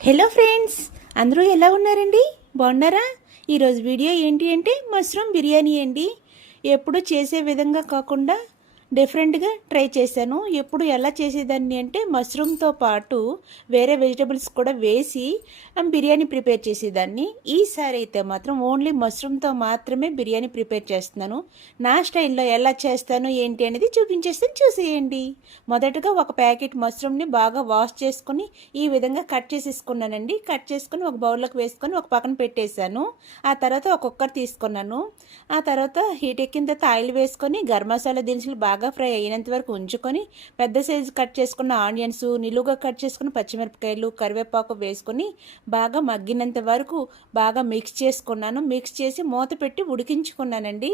Hello friends అందరూ ఎలా ఉన్నారండి? బాగున్నారా? ఈరోజు వీడియో ఏంటి అంటే మష్రూమ్ బిర్యానీ అండి. ఎప్పుడు చేసే విధంగా కాకుండా డిఫరెంట్గా ట్రై చేశాను. ఎప్పుడు ఎలా చేసేదాన్ని అంటే మష్రూమ్తో పాటు వేరే వెజిటబుల్స్ కూడా వేసి బిర్యానీ ప్రిపేర్ చేసేదాన్ని. ఈసారి అయితే మాత్రం ఓన్లీ మష్రూమ్తో మాత్రమే బిర్యానీ ప్రిపేర్ చేస్తున్నాను. నా స్టైల్లో ఎలా చేస్తాను ఏంటి అనేది చూపించేస్తాను. చూసేయండి. మొదటగా ఒక ప్యాకెట్ మష్రూమ్ని బాగా వాష్ చేసుకుని ఈ విధంగా కట్ చేసేసుకున్నానండి. కట్ చేసుకుని ఒక బౌల్లోకి వేసుకొని ఒక పక్కన పెట్టేశాను. ఆ తర్వాత ఒక కుక్కర్ తీసుకున్నాను. ఆ తర్వాత హీట్ ఎక్కిన తర్వాత ఆయిల్ వేసుకొని గరం మసాలా దినుసులు బాగా బాగా ఫ్రై అయినంత వరకు ఉంచుకొని పెద్ద సైజు కట్ చేసుకున్న ఆనియన్స్ నిలువుగా కట్ చేసుకున్న పచ్చిమిరపకాయలు కరివేపాకు వేసుకొని బాగా మగ్గినంత వరకు బాగా మిక్స్ చేసుకున్నాను. మిక్స్ చేసి మూత పెట్టి ఉడికించుకున్నానండి.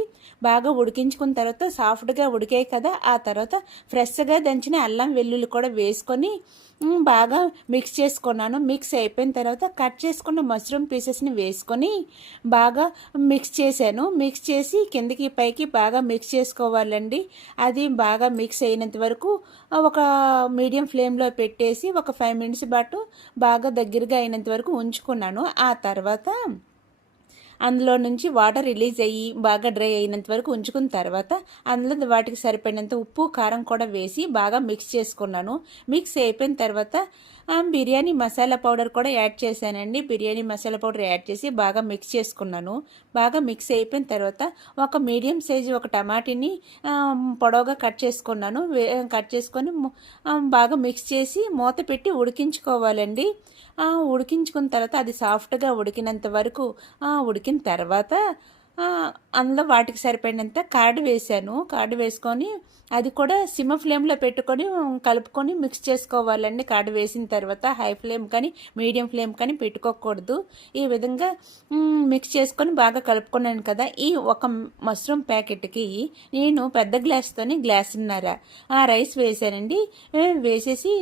బాగా ఉడికించుకున్న తర్వాత సాఫ్ట్గా ఉడికాయి కదా ఆ తర్వాత ఫ్రెష్గా దంచిన అల్లం వెల్లుల్లి కూడా వేసుకొని బాగా మిక్స్ చేసుకున్నాను. మిక్స్ అయిపోయిన తర్వాత కట్ చేసుకున్న మష్రూమ్ పీసెస్ని వేసుకొని బాగా మిక్స్ చేశాను. మిక్స్ చేసి కిందకి పైకి బాగా మిక్స్ చేసుకోవాలండి. అది అది బాగా మిక్స్ అయినంత వరకు ఒక మీడియం ఫ్లేమ్లో పెట్టేసి ఒక ఫైవ్ మినిట్స్ పాటు బాగా దగ్గరగా అయినంత వరకు ఉంచుకున్నాను. ఆ తర్వాత అందులో నుంచి వాటర్ రిలీజ్ అయ్యి బాగా డ్రై అయినంత వరకు ఉంచుకున్న తర్వాత అందులో వాటికి సరిపడినంత ఉప్పు కారం కూడా వేసి బాగా మిక్స్ చేసుకున్నాను. మిక్స్ అయిపోయిన తర్వాత బిర్యానీ మసాలా పౌడర్ కూడా యాడ్ చేశానండి. బిర్యానీ మసాలా పౌడర్ యాడ్ చేసి బాగా మిక్స్ చేసుకున్నాను. బాగా మిక్స్ అయిపోయిన తర్వాత ఒక మీడియం సైజు ఒక టమాటీని పొడవుగా కట్ చేసుకున్నాను. వే- కట్ చేసుకొని బాగా మిక్స్ చేసి మూత పెట్టి ఉడికించుకోవాలండి. ఉడికించుకున్న తర్వాత అది సాఫ్ట్గా ఉడికినంత వరకు ఉడికిన తర్వాత అందులో వాటికి సరిపడినంత కార్డు వేసాను కార్డు వేసుకొని అది కూడా సిమ్ ఫ్లేమ్లో పెట్టుకొని కలుపుకొని మిక్స్ చేసుకోవాలండి. కార్డు వేసిన తర్వాత హై ఫ్లేమ్ కానీ మీడియం ఫ్లేమ్ కానీ పెట్టుకోకూడదు. ఈ విధంగా మిక్స్ చేసుకొని బాగా కలుపుకున్నాను కదా. ఈ ఒక మష్రూమ్ ప్యాకెట్కి నేను పెద్ద గ్లాస్తోని గ్లాసున్నర. ఆ రైస్ వేసానండి వేసేసి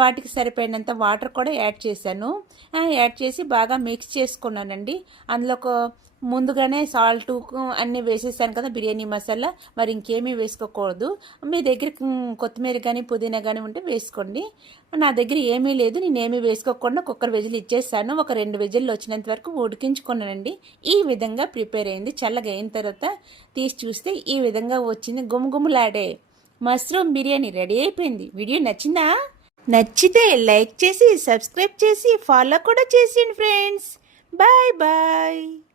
వాటికి సరిపడినంత వాటర్ కూడా యాడ్ చేశాను. యాడ్ చేసి బాగా మిక్స్ చేసుకున్నానండి. అందులో ఒక ముందుగానే సాల్ట్ అన్నీ వేసేసాను కదా బిర్యానీ మసాలా. మరి ఇంకేమీ వేసుకోకూడదు. మీ దగ్గర కొత్తిమీర కానీ పుదీనా కానీ ఉంటే వేసుకోండి. నా దగ్గర ఏమీ లేదు నేను ఏమీ వేసుకోకుండా కుక్కర్ విజిల్ ఇచ్చేసాను. ఒక రెండు విజిల్లు వచ్చినంత వరకు ఉడికించుకున్నానండి. ఈ విధంగా ప్రిపేర్ అయింది. చల్లగా అయిన తర్వాత తీసి చూస్తే ఈ విధంగా వచ్చింది. గుమగుమలాడే మష్రూమ్ బిర్యానీ రెడీ అయిపోయింది. వీడియో నచ్చిందా? నచ్చితే లైక్ చేసి సబ్స్క్రైబ్ చేసి ఫాలో కూడా చేసేయండి ఫ్రెండ్స్. Bye bye.